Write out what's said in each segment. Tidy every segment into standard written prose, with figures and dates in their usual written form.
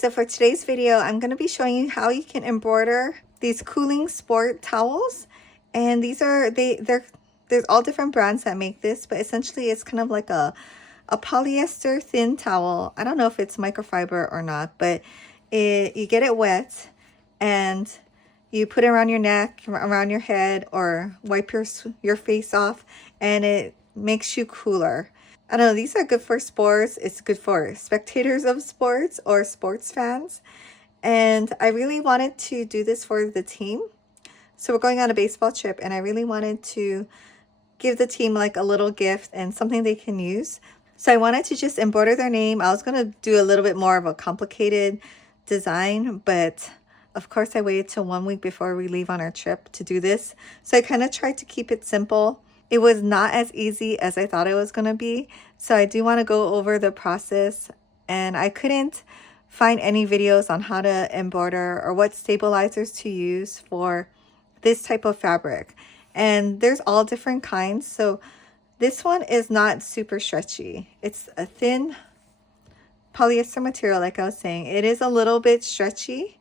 so for today's video, I'm going to be showing you how you can embroider these cooling sport towels. And these are, there's all different brands that make this, but essentially it's kind of like a polyester thin towel. I don't know if it's microfiber or not, but you get it wet and you put it around your neck, around your head, or wipe your face off, and it makes you cooler. I don't know, these are good for sports. It's good for spectators of sports or sports fans. And I really wanted to do this for the team. So we're going on a baseball trip, and I really wanted to give the team like a little gift and something they can use. So I wanted to just embroider their name. I was going to do a little bit more of a complicated design, but of course I waited till 1 week before we leave on our trip to do this. So I kind of tried to keep it simple. It was not as easy as I thought it was going to be. So I do want to go over the process, and I couldn't find any videos on how to embroider or what stabilizers to use for this type of fabric. And there's all different kinds. So this one is not super stretchy. It's a thin polyester material, like I was saying. It is a little bit stretchy,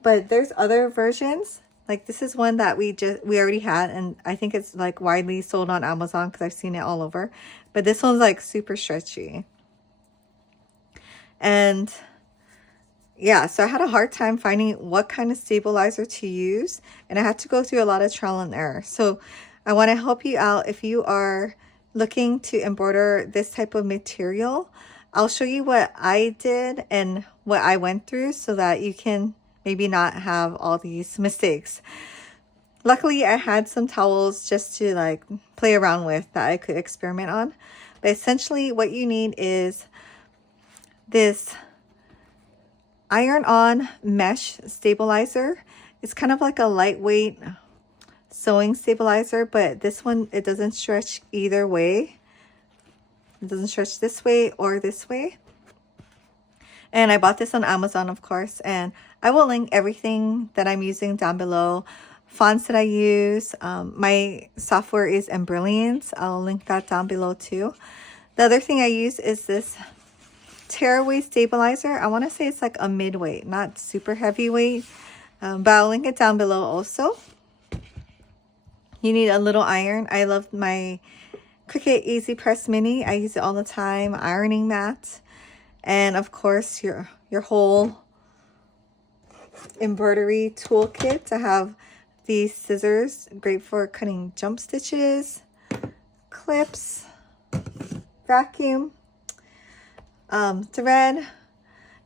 but there's other versions. Like this is one that we already had, and I think it's like widely sold on Amazon because I've seen it all over. But this one's like super stretchy. And yeah, so I had a hard time finding what kind of stabilizer to use, and I had to go through a lot of trial and error. So I want to help you out if you are looking to embroider this type of material. I'll show you what I did and what I went through so that you can maybe not have all these mistakes. Luckily, I had some towels just to like play around with that I could experiment on. But essentially what you need is this iron-on mesh stabilizer. It's kind of like a lightweight sewing stabilizer, but this one, it doesn't stretch either way. It doesn't stretch this way or this way. And I bought this on Amazon, of course, and I will link everything that I'm using down below. Fonts that I use. My software is Embroider. I'll link that down below too. The other thing I use is this tearaway stabilizer. I want to say it's like a mid-weight, not super heavyweight, but I'll link it down below also. You need a little iron. I love my Cricut Easy Press Mini. I use it all the time. Ironing mat. And of course your whole embroidery toolkit. To have these scissors, great for cutting jump stitches, clips, vacuum, thread.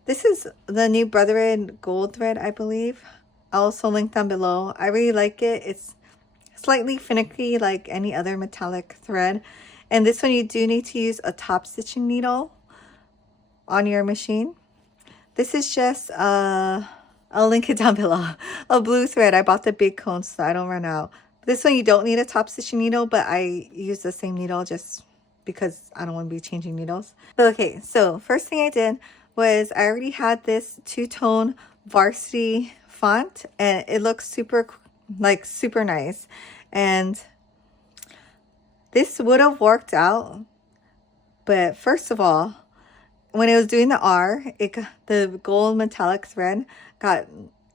This is the new Embroider gold thread, I believe. I'll also link down below. I really like it. It's slightly finicky like any other metallic thread. And this one you do need to use a top stitching needle on your machine. This is just I'll link it down below, a blue thread. I bought the big cone so I don't run out. This one you don't need a top stitching needle, but I use the same needle just because I don't want to be changing needles. But okay, so first thing I did was I already had this two-tone varsity font, and it looks super nice. And this would have worked out, but first of all, when it was doing the R, the gold metallic thread got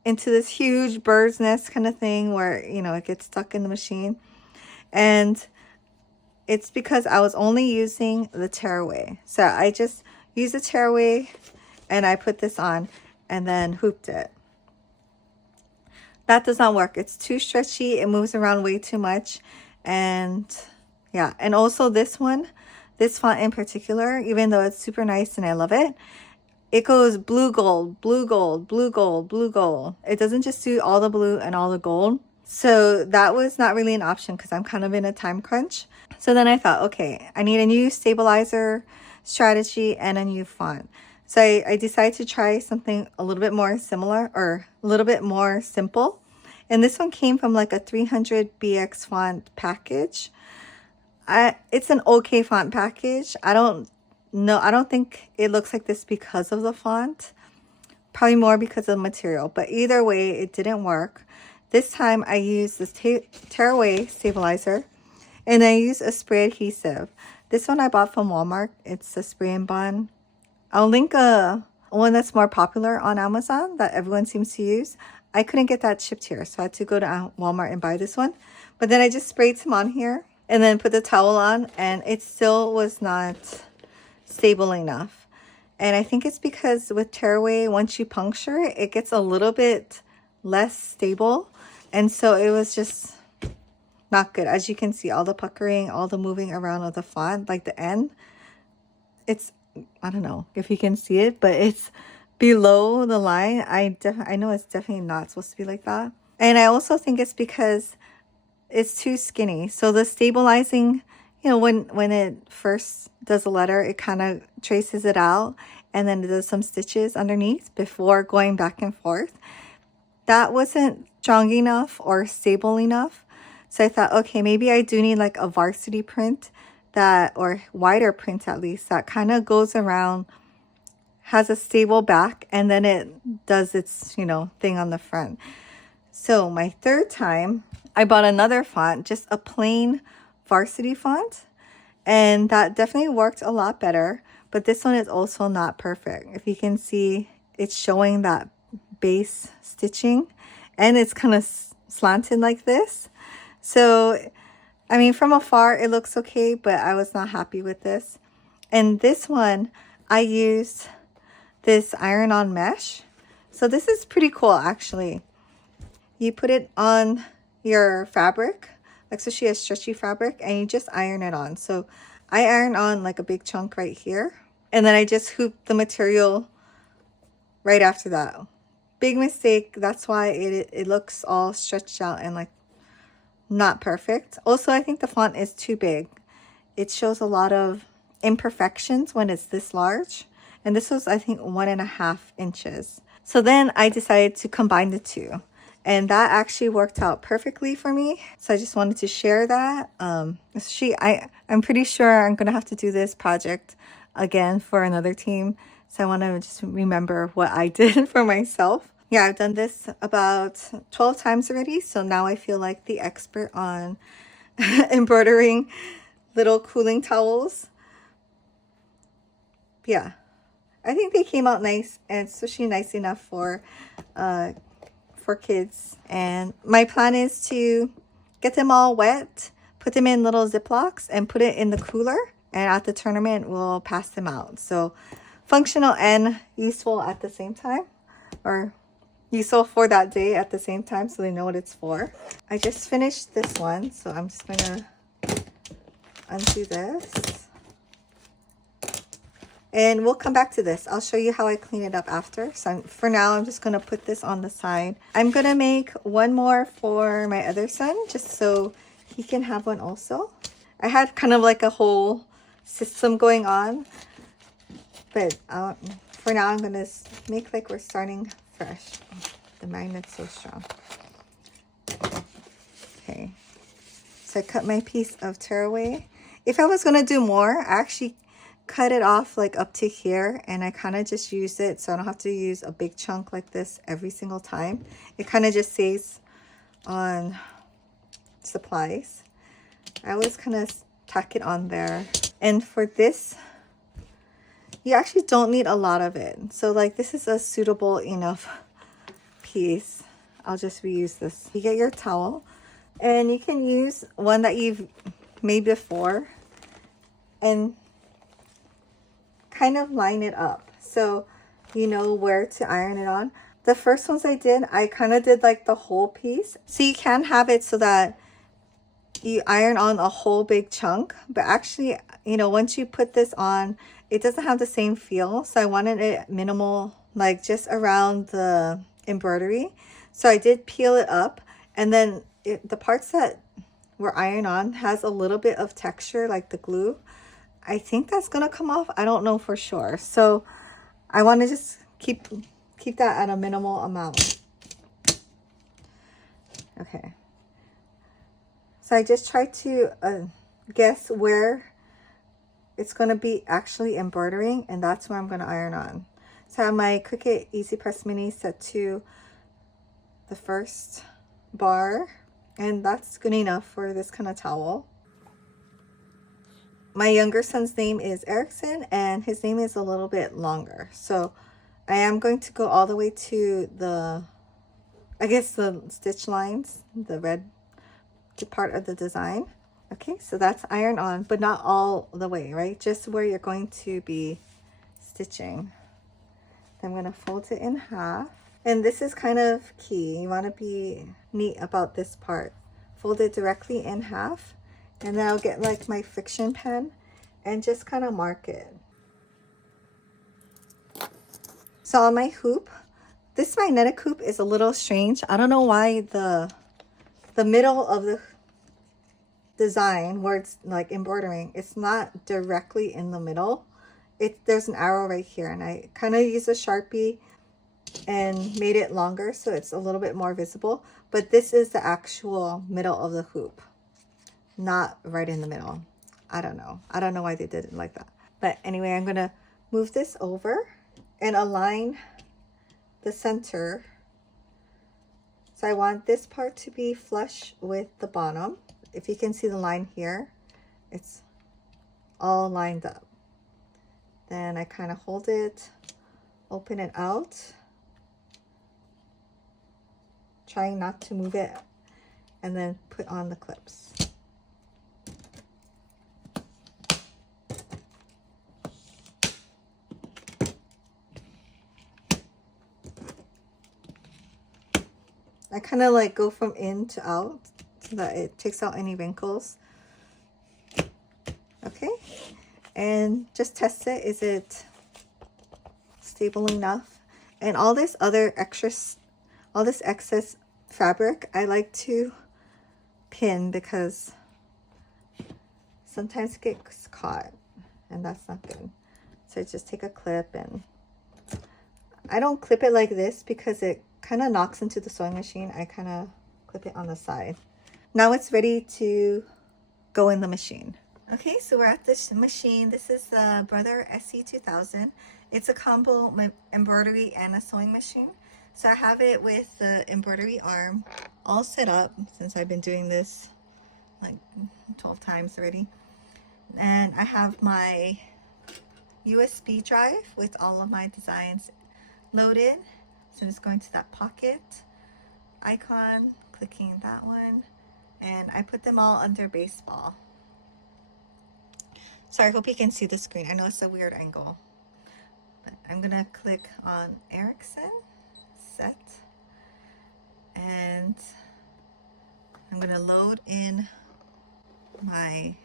into this huge bird's nest kind of thing where, you know, it gets stuck in the machine. And it's because I was only using the tearaway. So I just used the tearaway and I put this on and then hooped it. That does not work. It's too stretchy. It moves around way too much. And yeah, and also this one, this font in particular, even though it's super nice and I love it, it goes blue, gold, blue, gold, blue, gold, blue, gold. It doesn't just do all the blue and all the gold. So that was not really an option because I'm kind of in a time crunch. So then I thought, okay, I need a new stabilizer strategy and a new font. So I decided to try something a little bit more similar or a little bit more simple. And this one came from like a 300BX font package. It's an okay font package. I don't think it looks like this because of the font. Probably more because of the material. But either way, it didn't work. This time I used this tearaway stabilizer, and I used a spray adhesive. This one I bought from Walmart. It's a spray and bond. I'll link a one that's more popular on Amazon that everyone seems to use. I couldn't get that shipped here, so I had to go to Walmart and buy this one. But then I just sprayed some on here and then put the towel on, and it still was not stable enough. And I think it's because with tearaway, once you puncture it, it gets a little bit less stable. And so it was just not good. As you can see, all the puckering, all the moving around of the font, like the end, it's, I don't know if you can see it, but it's below the line. I know it's definitely not supposed to be like that. And I also think it's because it's too skinny. So the stabilizing, you know, when it first does a letter, it kind of traces it out and then it does some stitches underneath before going back and forth. That wasn't strong enough or stable enough. So I thought, okay, maybe I do need like a varsity print that, or wider print at least, that kind of goes around, has a stable back, and then it does its, you know, thing on the front. So my third time, I bought another font, just a plain varsity font, and that definitely worked a lot better. But this one is also not perfect. If you can see, it's showing that base stitching, and it's kind of slanted like this. So I mean, from afar it looks okay, but I was not happy with this. And this one, I used this iron-on mesh. So this is pretty cool, actually. You put it on your fabric, like, so she has stretchy fabric, and you just iron it on. So I iron on like a big chunk right here, and then I just hoop the material right after that. Big mistake. That's why it looks all stretched out and like not perfect. Also, I think the font is too big. It shows a lot of imperfections when it's this large, and this was, I think, 1.5 inches. So then I decided to combine the two, and that actually worked out perfectly for me. So I just wanted to share that. I'm pretty sure I'm gonna have to do this project again for another team, so I want to just remember what I did for myself. Yeah, I've done this about 12 times already, so now I feel like the expert on embroidering little cooling towels. Yeah, I think they came out nice, and especially nice enough for kids. And my plan is to get them all wet, put them in little Ziplocs, and put it in the cooler. And at the tournament, we'll pass them out. So functional and useful at the same time, or useful for that day at the same time, so they know what it's for. I just finished this one, so I'm just gonna undo this. And we'll come back to this. I'll show you how I clean it up after. So for now, I'm just going to put this on the side. I'm going to make one more for my other son, just so he can have one also. I had kind of like a whole system going on. But for now, I'm going to make like we're starting fresh. The magnet's so strong. Okay. So I cut my piece of tearaway. If I was going to do more, I actually cut it off like up to here, and I kind of just use it so I don't have to use a big chunk like this every single time. It kind of just saves on supplies. I always kind of tack it on there. And for this, you actually don't need a lot of it. So like this is a suitable enough piece. I'll just reuse this. You get your towel, and you can use one that you've made before and kind of line it up so you know where to iron it on. The first ones I did, I kind of did like the whole piece. So you can have it so that you iron on a whole big chunk, but actually, you know, once you put this on, it doesn't have the same feel. So I wanted it minimal, like just around the embroidery. So I did peel it up, and then the parts that were ironed on has a little bit of texture, like the glue. I think that's gonna come off. I don't know for sure. So I want to just keep that at a minimal amount. Okay. So I just tried to guess where it's gonna be actually embroidering, and that's where I'm gonna iron on. So I have my Cricut Easy Press Mini set to the first bar, and that's good enough for this kind of towel. My younger son's name is Erickson, and his name is a little bit longer. So I am going to go all the way to the, I guess the stitch lines, the red part of the design. Okay, so that's iron on, but not all the way, right? Just where you're going to be stitching. I'm going to fold it in half. And this is kind of key. You want to be neat about this part. Fold it directly in half. And then I'll get like my friction pen and just kind of mark it. So on my hoop, this magnetic hoop is a little strange. I don't know why the middle of the design where it's like embroidering, it's not directly in the middle. There's an arrow right here, and I kind of used a Sharpie and made it longer so it's a little bit more visible. But this is the actual middle of the hoop, not right in the middle. I don't know why they did it like that. But anyway, I'm gonna move this over and align the center. So I want this part to be flush with the bottom. If you can see the line here, it's all lined up. Then I kind of hold it, open it out, trying not to move it, and then put on the clips. I kind of like go from in to out so that it takes out any wrinkles. Okay, and just test it. Is it stable enough? And all this other extras, all this excess fabric, I like to pin because sometimes it gets caught and that's not good. So I just take a clip, and I don't clip it like this because it kind of knocks into the sewing machine. I kind of clip it on the side. Now it's ready to go in the machine. Okay, so we're at the machine. This is the Embroider SC2000. It's a combo embroidery and a sewing machine. So I have it with the embroidery arm all set up, since I've been doing this like 12 times already. And I have my USB drive with all of my designs loaded. So I'm just going to that pocket icon, clicking that one, and I put them all under baseball. Sorry, I hope you can see the screen. I know it's a weird angle. But I'm gonna click on Erickson, set, and I'm gonna load in my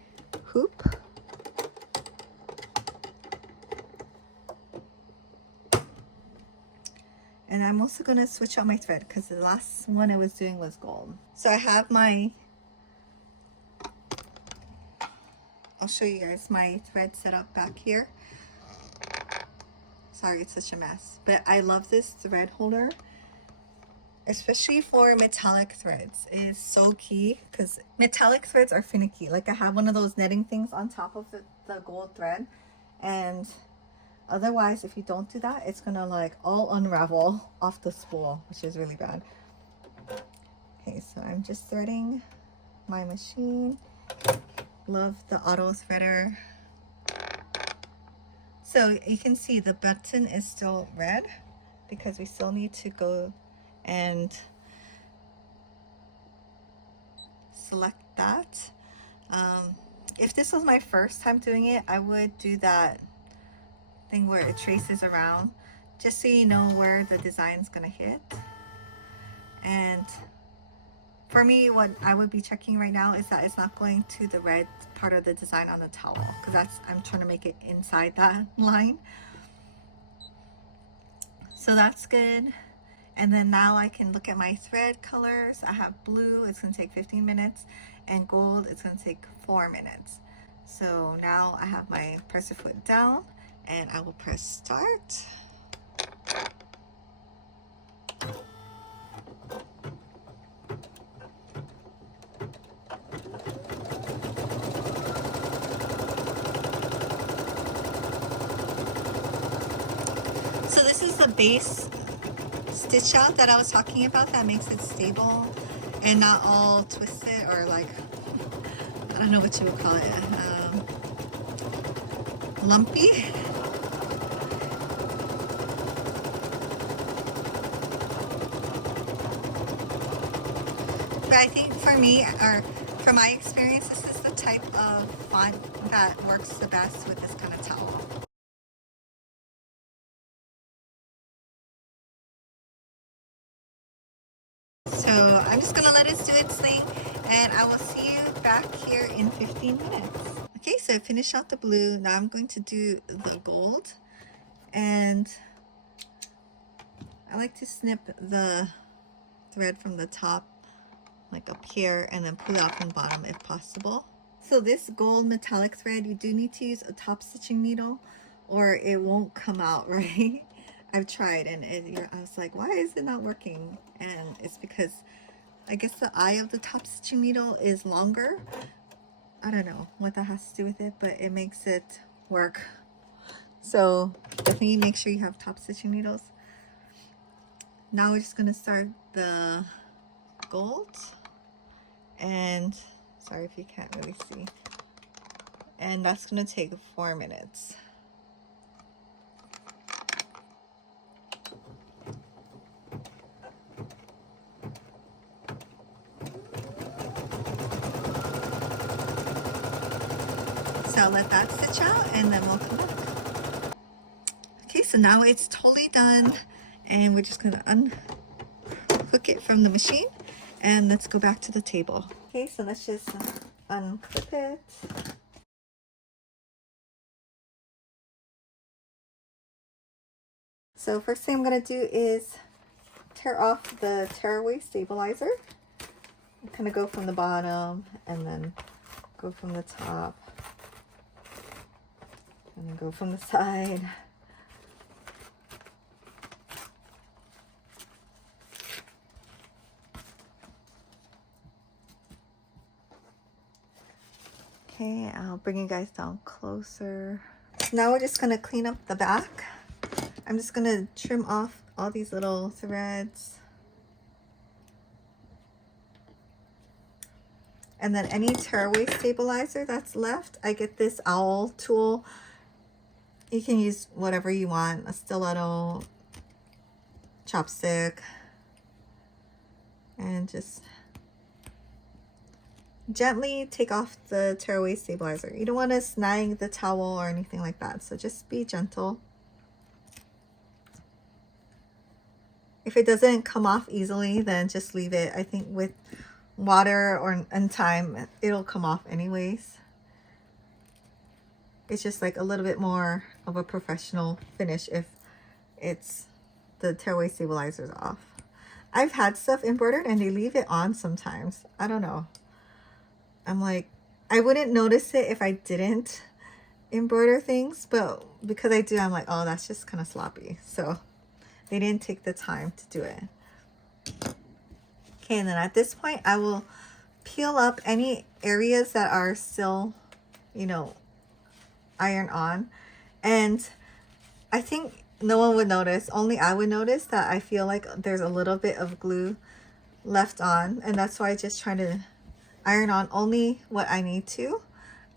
hoop. And I'm also going to switch out my thread because the last one I was doing was gold. So I have my, I'll show you guys my thread set up back here. Sorry, it's such a mess. But I love this thread holder, especially for metallic threads. It is so key because metallic threads are finicky. Like I have one of those netting things on top of the gold thread, and otherwise, if you don't do that, it's gonna like all unravel off the spool, which is really bad. Okay, so I'm just threading my machine. Love the auto threader. So you can see the button is still red because we still need to go and select that. If this was my first time doing it, I would do that thing where it traces around, just so you know where the design's gonna hit. And for me, what I would be checking right now is that it's not going to the red part of the design on the towel, because I'm trying to make it inside that line. So that's good. And then now I can look at my thread colors. I have blue, it's gonna take 15 minutes, and gold, it's gonna take 4 minutes. So now I have my presser foot down, and I will press start. So this is the base stitch out that I was talking about that makes it stable and not all twisted, or like, I don't know what you would call it, lumpy. But I think for me, or from my experience, this is the type of font that works the best with this kind of towel. So I'm just gonna let it do its thing, and I will see you back here in 15 minutes. Okay, so I finished out the blue. Now I'm going to do the gold, and I like to snip the thread from the top, like up here, and then pull it out from the bottom if possible. So this gold metallic thread, you do need to use a top stitching needle or it won't come out right. I've tried and I was like, why is it not working? And it's because I guess the eye of the top stitching needle is longer. I don't know what that has to do with it, but it makes it work. So definitely make sure you have top stitching needles. Now we're just going to start the gold, and sorry if you can't really see, and that's going to take 4 minutes. So I'll let that stitch out and then we'll come back. Okay, so now it's totally done, and we're just going to unhook it from the machine, and let's go back to the table. Okay, so let's just unclip it. So first thing I'm going to do is tear off the tearaway stabilizer. Kind of go from the bottom and then go from the top and then go from the side. Okay, I'll bring you guys down closer. So now we're just going to clean up the back. I'm just going to trim off all these little threads. And then any tearaway stabilizer that's left, I get this owl tool. You can use whatever you want, a stiletto, chopstick, and just gently take off the tearaway stabilizer. You don't want to snag the towel or anything like that, so just be gentle. If it doesn't come off easily, then just leave it. I think with water or in time, it'll come off anyways. It's just like a little bit more of a professional finish if it's the tearaway stabilizer's off. I've had stuff embroidered and they leave it on sometimes. I don't know. I'm like, I wouldn't notice it if I didn't embroider things, but because I do, I'm like, oh, that's just kind of sloppy. So they didn't take the time to do it. Okay, and then at this point, I will peel up any areas that are still, you know, iron on. And I think no one would notice, only I would notice that I feel like there's a little bit of glue left on, and that's why I just try to iron on only what I need to.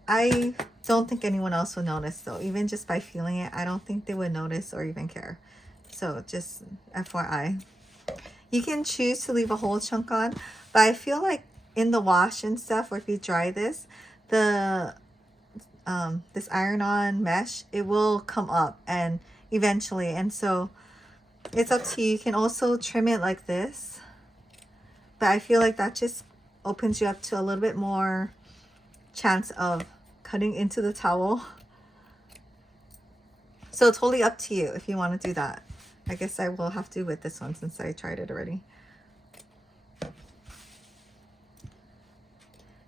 I don't think anyone else would notice though. Even just by feeling it, I don't think they would notice or even care. So just FYI. You can choose to leave a whole chunk on, but I feel like in the wash and stuff, or if you dry this, the this iron-on mesh, it will come up and eventually, and so it's up to you. You can also trim it like this, but I feel like that just opens you up to a little bit more chance of cutting into the towel. So totally up to you if you want to do that. I guess I will have to with this one since I tried it already.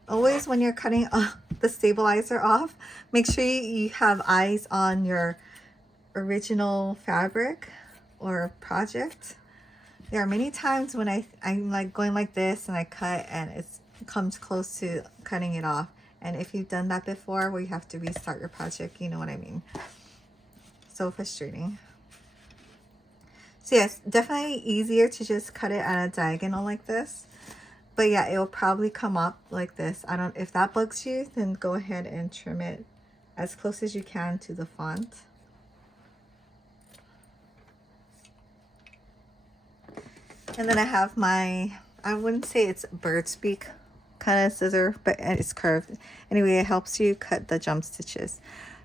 Always when you're cutting the stabilizer off, make sure you have eyes on your original fabric or project. There are many times when I'm like going like this and I cut and it comes close to cutting it off. And if you've done that before where you have to restart your project, you know what I mean. So frustrating. So yes, definitely easier to just cut it at a diagonal like this. But yeah, it will probably come up like this. If that bugs you, then go ahead and trim it as close as you can to the font. And then I have my I wouldn't say it's bird's beak kind of scissor, but it's curved. Anyway, it helps you cut the jump stitches.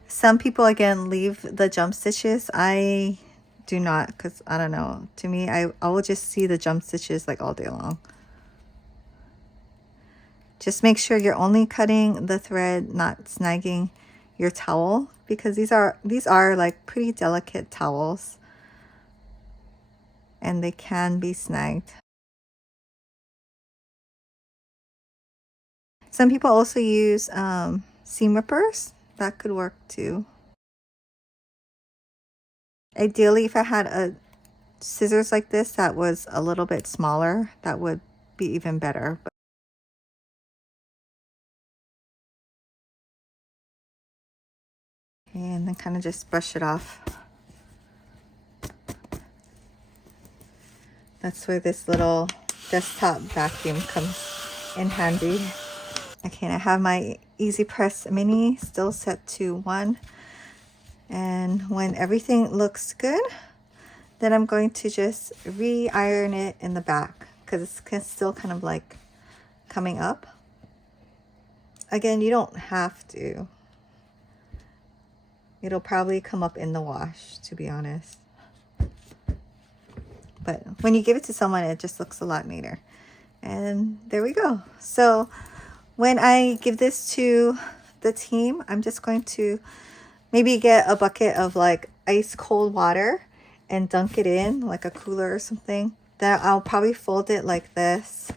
Some people, again, leave the jump stitches. I do not, because I don't know. To me, I will just see the jump stitches like all day long. Just make sure you're only cutting the thread, not snagging your towel, because these are like pretty delicate towels and they can be snagged. Some people also use seam rippers. That could work too. Ideally, if I had a scissors like this that was a little bit smaller, that would be even better. And then kind of just brush it off. That's where this little desktop vacuum comes in handy. Okay, and I have my Easy Press Mini still set to 1. And when everything looks good, then I'm going to just re-iron it in the back because it's still kind of like coming up. Again, you don't have to. It'll probably come up in the wash, to be honest. But when you give it to someone, it just looks a lot neater. And there we go. So when I give this to the team, I'm just going to maybe get a bucket of like ice cold water and dunk it in like a cooler or something. Then I'll probably fold it like this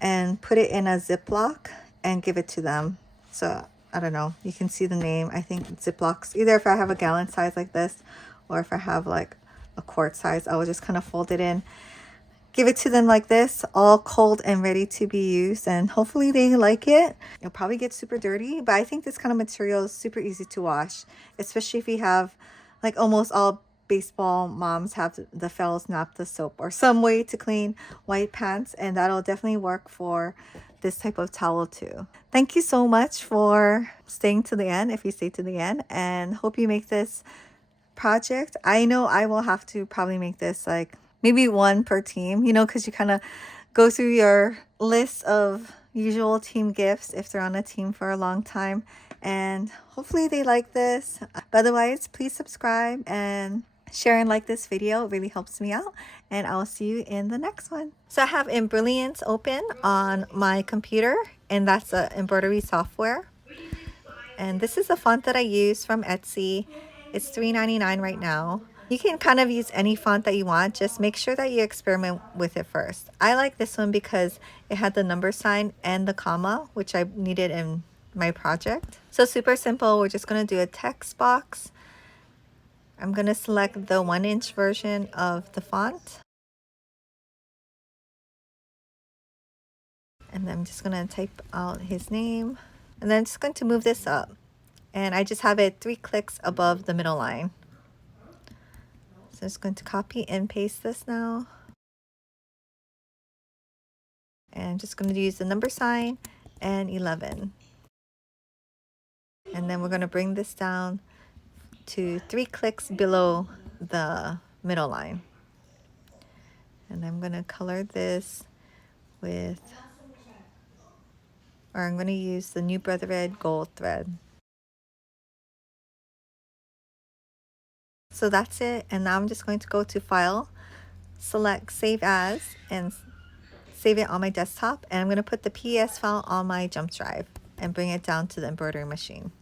and put it in a Ziploc and give it to them. So I don't know, you can see the name. I think Ziplocs, either if I have a gallon size like this or if I have like a quart size, I will just kind of fold it in, give it to them like this, all cold and ready to be used, and hopefully they like it. It'll probably get super dirty, but I think this kind of material is super easy to wash, especially if you have, like almost all baseball moms have the Fells naphtha soap or some way to clean white pants, and that'll definitely work for this type of towel too. Thank you so much for staying to the end, if you stay to the end, and hope you make this project. I know I will have to probably make this like maybe 1 per team, you know, because you kind of go through your list of usual team gifts if they're on a team for a long time, and hopefully they like this. But otherwise, please subscribe and share and like this video. It really helps me out, and I'll see you in the next one. So I have Embrilliance open on my computer, and that's a embroidery software. And this is the font that I use from Etsy. It's $3.99 right now. You can kind of use any font that you want. Just make sure that you experiment with it first. I like this one because it had the number sign and the comma, which I needed in my project. So super simple. We're just going to do a text box. I'm going to select the 1-inch version of the font. And then I'm just going to type out his name. And then I'm just going to move this up. And I just have it 3 clicks above the middle line. So I'm just going to copy and paste this now. And I'm just going to use the number sign and 11. And then we're going to bring this down to 3 clicks below the middle line. And I'm going to color this with, or I'm going to use the New Brother Red gold thread. So that's it. And now I'm just going to go to File, select Save As, and save it on my desktop. And I'm going to put the PS file on my jump drive and bring it down to the embroidery machine.